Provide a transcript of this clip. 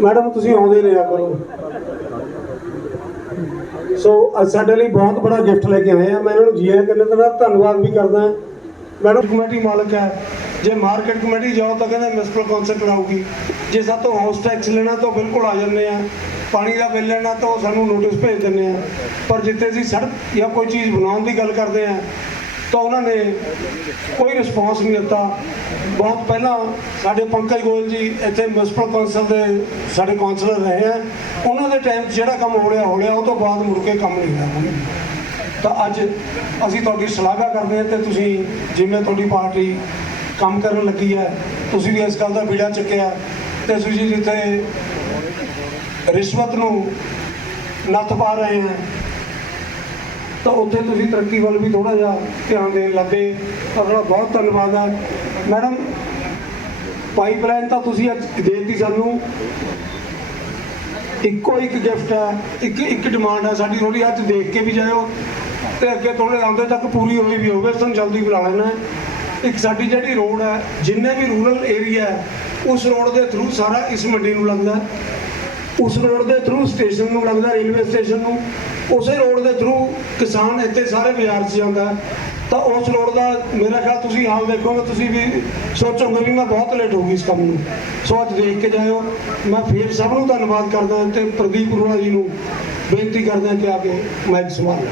Madam, ਤੁਸੀਂ ਆਉਂਦੇ ਰਿਹਾ ਕਰੋ। ਸੋ ਅੱਜ ਸਾਡੇ ਲਈ ਬਹੁਤ ਬੜਾ ਗਿਫਟ ਲੈ ਕੇ ਆਏ ਆ। ਮੈਂ ਇਹਨਾਂ ਨੂੰ ਜੀ ਆਇਆਂ ਦਾ ਧੰਨਵਾਦ ਵੀ ਕਰਦਾ। ਮੈਡਮ ਕਮੇਟੀ ਮਾਲਕ ਹੈ। ਜੇ ਮਾਰਕੀਟ ਕਮੇਟੀ ਜਾਓ ਤਾਂ ਕਹਿੰਦੇ ਮਿਊਨਿਸਪਲ ਕੌਂਸਲ ਕਰਾਊਗੀ ਜੇ ਸਾਤੋਂ ਹਾਊਸ ਟੈਕਸ ਲੈਣਾ ਤਾਂ ਬਿਲਕੁਲ ਆ ਜਾਂਦੇ ਆ। ਪਾਣੀ ਦਾ ਬਿੱਲ ਲੈਣਾ ਤਾਂ ਉਹ ਸਾਨੂੰ ਨੋਟਿਸ ਭੇਜ ਦਿੰਦੇ ਆ। ਪਰ ਜਿੱਥੇ ਅਸੀਂ ਸੜਕ ਜਾਂ ਕੋਈ ਚੀਜ਼ ਬਣਾਉਣ ਦੀ ਗੱਲ ਕਰਦੇ ਆ ਤਾਂ ਉਹਨਾਂ ਨੇ ਕੋਈ ਰਿਸਪੌਂਸ ਨਹੀਂ ਦਿੱਤਾ। ਬਹੁਤ ਪਹਿਲਾਂ ਸਾਡੇ ਪੰਕਜ ਗੋਇਲ ਜੀ ਇੱਥੇ ਮਿਊਨਿਸਪਲ ਕੌਂਸਲ ਦੇ ਸਾਡੇ ਕੌਂਸਲਰ ਰਹੇ ਆ। ਉਹਨਾਂ ਦੇ ਟਾਈਮ 'ਚ ਜਿਹੜਾ ਕੰਮ ਹੋ ਰਿਹਾ ਹੋ ਰਿਹਾ, ਉਹ ਤੋਂ ਬਾਅਦ ਮੁੜ ਕੇ ਕੰਮ ਨਹੀਂ ਹੋਇਆ। ਤਾਂ ਅੱਜ ਅਸੀਂ ਤੁਹਾਡੀ ਸ਼ਲਾਘਾ ਕਰਦੇ ਹਾਂ ਤੇ ਤੁਸੀਂ ਜਿਵੇਂ ਤੁਹਾਡੀ ਪਾਰਟੀ ਕੰਮ ਕਰਨ ਲੱਗੀ ਹੈ, ਤੁਸੀਂ ਵੀ ਇਸ ਗੱਲ ਦਾ ਬੀੜਾ ਚੁੱਕਿਆ। ਤੇ ਤੁਸੀਂ ਜਿੱਥੇ ਰਿਸ਼ਵਤ ਨੂੰ ਨੱਥ ਪਾ ਰਹੇ ਹੈ ਤਾਂ ਉੱਥੇ ਤੁਸੀਂ ਤਰੱਕੀ ਵੱਲ ਵੀ ਥੋੜਾ ਜਿਹਾ ਧਿਆਨ ਦੇਣ ਲੱਗੇ। ਤੁਹਾਡਾ ਬਹੁਤ ਧੰਨਵਾਦ ਹੈ। ਮੈਡਮ ਪਾਈਪਲਾਈਨ ਤਾਂ ਤੁਸੀਂ ਅੱਜ ਦੇਤੀ ਸਾਨੂੰ। ਇੱਕੋ ਇੱਕ ਗਿਫਟ ਹੈ, ਇੱਕ ਇੱਕ ਡਿਮਾਂਡ ਹੈ ਸਾਡੀ ਥੋੜੀ ਅੱਜ ਦੇਖ ਕੇ ਵੀ ਜਾਇਓ ਤੇ ਅੱਗੇ ਥੋੜੇ ਆਉਂਦੇ ਤੱਕ ਪੂਰੀ ਹੋਈ ਵੀ ਹੋਵੇ ਤੁਹਾਨੂੰ ਜਲਦੀ ਬੁਲਾ ਲੈਣਾ ਇੱਕ ਸਾਡੀ ਜਿਹੜੀ ਰੋਡ ਹੈ, ਜਿੰਨੇ ਵੀ ਰੂਰਲ ਏਰੀਆ ਹੈ, ਉਸ ਰੋਡ ਦੇ ਥਰੂ ਸਾਰਾ ਇਸ ਮੰਡੀ ਨੂੰ ਲੱਗਦਾ ਉਸ ਰੋਡ ਦੇ ਥਰੂ ਸਟੇਸ਼ਨ ਨੂੰ ਲੱਗਦਾ ਰੇਲਵੇ ਸਟੇਸ਼ਨ ਨੂੰ। ਉਸੇ ਰੋਡ ਦੇ ਥਰੂ ਕਿਸਾਨ ਇੱਥੇ ਸਾਰੇ ਬਾਜ਼ਾਰ 'ਚ ਜਾਂਦਾ। ਤਾਂ ਉਸ ਰੋਡ ਦਾ ਮੇਰਾ ਖਿਆਲ ਤੁਸੀਂ ਹਾਲ ਦੇਖੋਗੇ, ਤੁਸੀਂ ਵੀ ਸੋਚੋਗੇ ਵੀ ਮੈਂ ਬਹੁਤ ਲੇਟ ਹੋ ਗਈ ਇਸ ਕੰਮ ਨੂੰ। ਸੋ ਅੱਜ ਦੇਖ ਕੇ ਜਾਇਓ। ਮੈਂ ਫੇਰ ਸਭ ਨੂੰ ਧੰਨਵਾਦ ਕਰਦਾ ਤੇ ਪ੍ਰਦੀਪ ਅਰੋੜਾ ਜੀ ਨੂੰ ਬੇਨਤੀ ਕਰਦਾ ਕਿ ਆ ਕੇ ਮਾਈਕ ਸੰਭਾਲਣਾ।